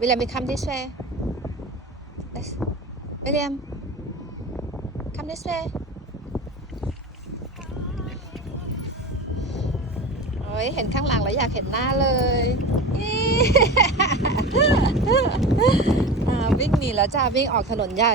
William, มคั come this way. Yes. William, come this way. เห็นข้างหลังแล้ว อยากเห็นหน้าเลยวิ่งหนีแล้วจ้าวิ่งออกถนนใหญ่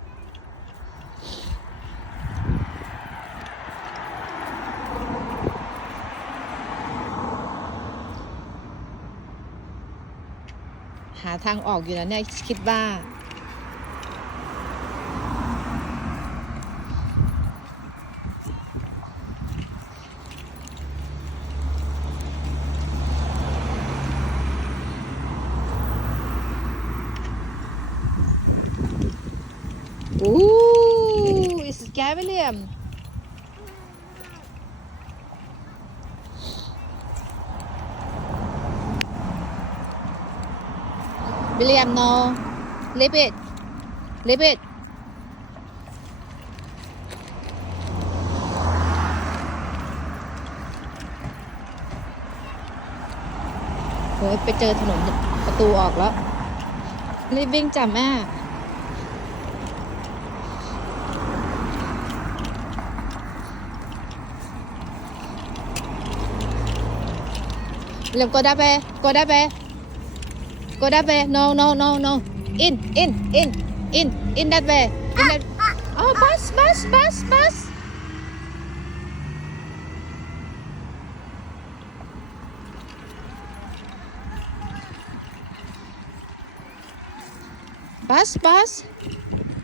หาทางออกอยู่นะเนี่ยคิดว่าอู้ i แกเวลียม William, no. Leave it. Leave it. ้ยไปเจอถนนประตูออกแล้วรีบวิ่งจ้ะแม่ เร็วก็ได้ไปก็ได้ไป Go that way. No, no, no, no. In, in, in, in, in that way. In that... Oh, bus, bus, bus, bus. Bus, bus.